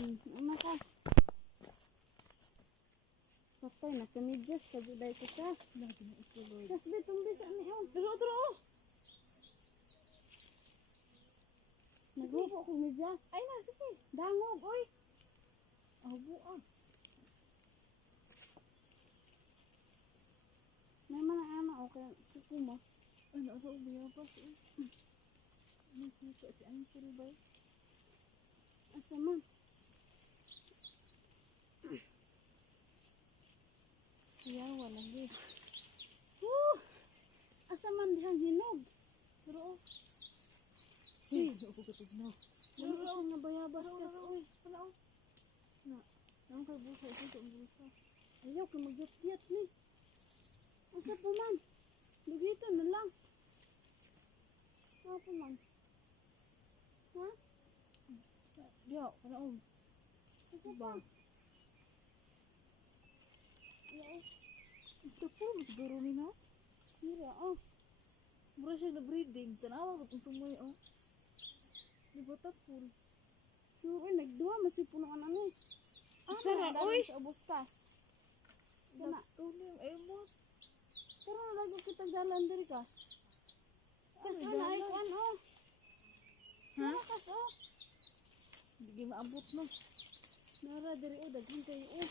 Makas. Patay na kamidyas kaguday ko kas. Lagi na ituloy. Kas bitong bisa ni oh. Duro. Naghupo ko midyas. Ay na, sige. Dangog oy. Abo ah. May mga ama okay suko mo. Ano sa ubiya pa si. Nasito si Uncle Bay. Asa man? Yawa lagi. Asa man dihang hinog? Pero ako katigno. Ano asa nga bayabas kas oy. Wala oh. Na. Nang kay busa ito ang busa. Ayaw ka magyat-yat ni. Asa pa man? Dugito na lang. Apa man? Ha? Diyo, ano oh. Asa pa? Yeah. Ito po, siguro ni na. Mira oh. Mura siya na breeding. Tanawa ko itong tumoy oh. Di ba tapul? Sure, nagduwa masipuno ka na ni. Sara, oy! oy! Sa ubuskas. Kana. Tulim, ay mo. Pero lagi kita jalan diri kas. Kas Ano, ana ay jalan? kuan oh. Ha? Nara kas oh. Hindi maabot no. Nara diri oh daghan kayo oh.